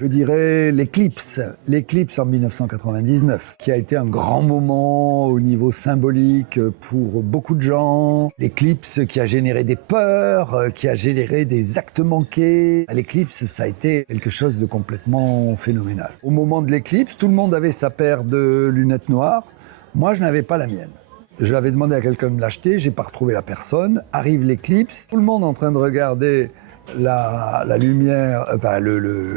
Je dirais l'éclipse en 1999, qui a été un grand moment au niveau symbolique pour beaucoup de gens. L'éclipse qui a généré des peurs, qui a généré des actes manqués. L'éclipse, ça a été quelque chose de complètement phénoménal. Au moment de l'éclipse, tout le monde avait sa paire de lunettes noires. Moi, je n'avais pas la mienne. Je l'avais demandé à quelqu'un de me l'acheter, j'ai pas retrouvé la personne. Arrive l'éclipse, tout le monde en train de regarder la lumière,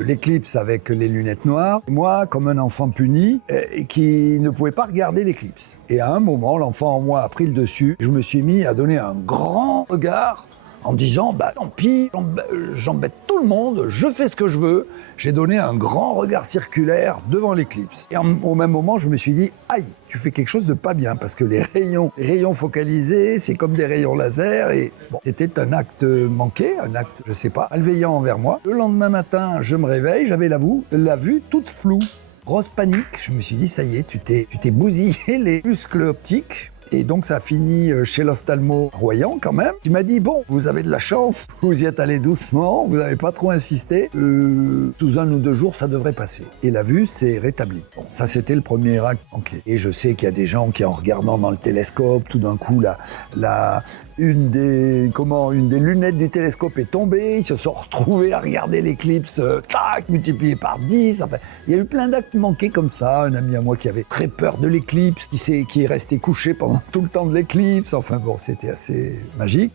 l'éclipse avec les lunettes noires. Moi, comme un enfant puni, qui ne pouvait pas regarder l'éclipse. Et à un moment, l'enfant en moi a pris le dessus. Je me suis mis à donner un grand regard en disant, tant pis, j'embête tout le monde, je fais ce que je veux. J'ai donné un grand regard circulaire devant l'éclipse. Et au même moment, je me suis dit, aïe, tu fais quelque chose de pas bien, parce que les rayons focalisés, c'est comme des rayons laser. Et bon, c'était un acte manqué, un acte, je sais pas, malveillant envers moi. Le lendemain matin, je me réveille, j'avais la vue toute floue. Grosse panique, je me suis dit, ça y est, tu t'es bousillé les muscles optiques. Et donc ça a fini chez l'ophtalmo Royan quand même. Il m'a dit, bon, vous avez de la chance, vous y êtes allé doucement, vous n'avez pas trop insisté. Sous 1 ou 2 jours, ça devrait passer. Et la vue s'est rétablie. Bon, ça c'était le premier acte manqué. Et je sais qu'il y a des gens qui, en regardant dans le télescope, tout d'un coup, une des lunettes du télescope est tombée, ils se sont retrouvés à regarder l'éclipse, multiplié par 10. Enfin, il y a eu plein d'actes manqués comme ça. Un ami à moi qui avait très peur de l'éclipse, qui est resté couché pendant tout le temps de l'éclipse. Enfin bon, c'était assez magique.